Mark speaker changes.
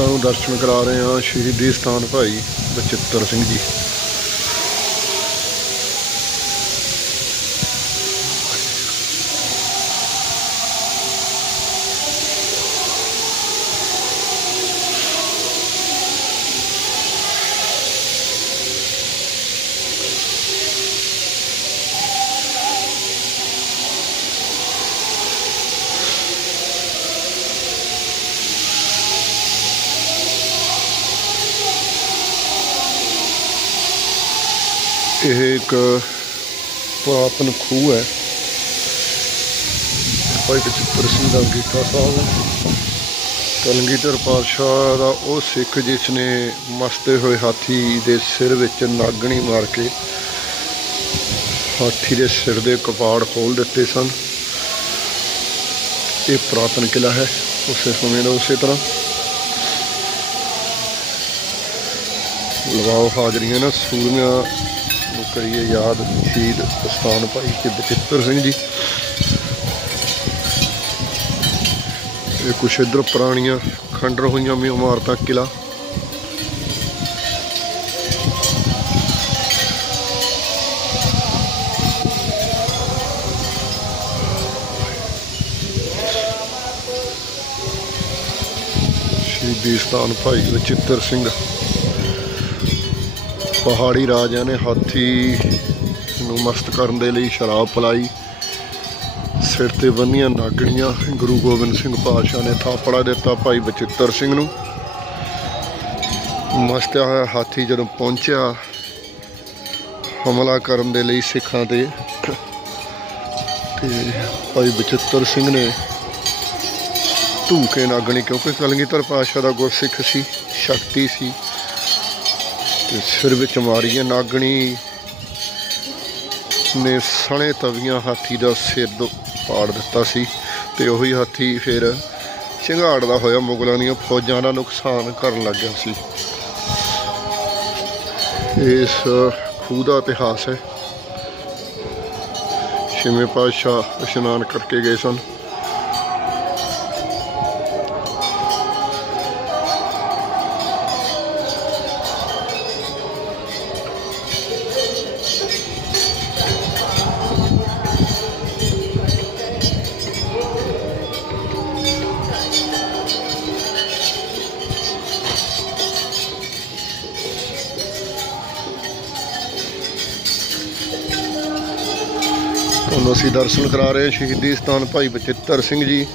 Speaker 1: ਸੰਗਤਾਂ ਨੂੰ ਦਰਸ਼ਨ ਕਰਾ ਰਹੇ ਹਾਂ ਸ਼ਹੀਦੀ ਸਥਾਨ ਭਾਈ ਬਚਿੱਤਰ ਸਿੰਘ ਜੀ। ਇਹ ਇੱਕ, ਪੁਰਾਤਨ ਖੂਹ ਹੈ। ਭਾਈ ਬਚਿੱਤਰ ਸਿੰਘ ਦਾ ਗੀਤਾ ਸਾਹਿਬ ਕਲਗੀਧਰ ਪਾਤਸ਼ਾਹ ਦਾ ਉਹ ਸਿੱਖ ਜਿਸ ਨੇ ਮਸਤੇ ਹੋਏ ਹਾਥੀ ਦੇ ਸਿਰ ਵਿੱਚ ਨਾਗਣੀ ਮਾਰ ਕੇ ਹਾਥੀ ਦੇ ਸਿਰ ਦੇ ਕਪਾੜ ਖੋਲ ਦਿੱਤੇ ਸਨ। ਇਹ ਪੁਰਾਤਨ ਕਿਲਾ ਹੈ, ਉਸੇ ਸਮੇਂ ਦਾ ਉਸੇ ਤਰ੍ਹਾਂ। ਲਗਾਓ ਹਾਜ਼ਰੀਆਂ ਨਾ, ਸੂਰਮਿਆਂ ਨੂੰ ਕਰੀਏ ਯਾਦ, ਸ਼ਹੀਦ ਅਸਥਾਨ ਭਾਈ ਕਿ ਬਚਿੱਤਰ ਸਿੰਘ ਜੀ। ਇਹ ਕੁਛ ਇੱਧਰ ਪੁਰਾਣੀਆਂ ਖੰਡਰ ਹੋਈਆਂ ਵੀ ਇਮਾਰਤਾਂ ਕਿਲਾ ਸ਼ਹੀਦੀ ਸਥਾਨ ਭਾਈ ਬਚਿੱਤਰ ਸਿੰਘ। ਪਹਾੜੀ ਰਾਜਿਆਂ ਨੇ ਹਾਥੀ ਨੂੰ ਮਸਤ ਕਰਨ ਦੇ ਲਈ ਸ਼ਰਾਬ ਪਲਾਈ। ਸਿਰ ਤੇ ਬੰਨੀਆਂ ਨਾਗਣੀਆਂ, ਗੁਰੂ ਗੋਬਿੰਦ ਸਿੰਘ ਪਾਤਸ਼ਾਹ ਨੇ ਥਾਪੜਾ ਦਿੱਤਾ ਭਾਈ ਬਚਿੱਤਰ ਸਿੰਘ ਨੂੰ। ਮਸਤਿਆ ਹੋਇਆ ਹਾਥੀ ਜਦੋਂ ਪਹੁੰਚਿਆ, ਹਮਲਾ ਕਰਨ ਦੇ ਲਈ ਸਿੱਖਾਂ ਤੇ। ਤੇ ਭਾਈ ਬਚਿੱਤਰ ਸਿੰਘ ਨੇ ਧੂਕੇ ਨਾਗਣੀ ਕਿਉਂਕਿ ਕਲਗੀਧਰ ਪਾਤਸ਼ਾਹ ਦਾ ਗੁਰਸਿੱਖ ਸੀ, ਸ਼ਕਤੀ ਸੀ। ਤੇ ਸਿਰ ਵਿੱਚ ਮਾਰੀਆਂ ਨਾਗਣੀ ਨੇ ਸਣੇ ਤਵੀਆਂ ਹਾਥੀ ਦਾ ਸਿਰ ਦੋ ਪਾੜ ਦਿੱਤਾ ਸੀ ਤੇ ਉਹੀ ਹਾਥੀ ਫਿਰ ਝੰਗਾੜਦਾ ਹੋਇਆ ਮੁਗਲਾਂ ਦੀਆਂ ਫੌਜਾਂ ਦਾ ਨੁਕਸਾਨ ਕਰਨ ਲੱਗ ਗਿਆ ਸੀ। ਇਸ ਖੂਹ ਦਾ ਇਤਿਹਾਸ ਹੈ। ਛੇਵੇਂ ਪਾਤਸ਼ਾਹ ਇਸ਼ਨਾਨ ਕਰਕੇ ਗਏ ਸਨ। ਤੁਹਾਨੂੰ ਅਸੀਂ ਦਰਸ਼ਨ ਕਰਾ ਰਹੇ ਹਾਂ ਸ਼ਹੀਦੀ ਸਥਾਨ ਭਾਈ ਬਚਿੱਤਰ ਸਿੰਘ ਜੀ।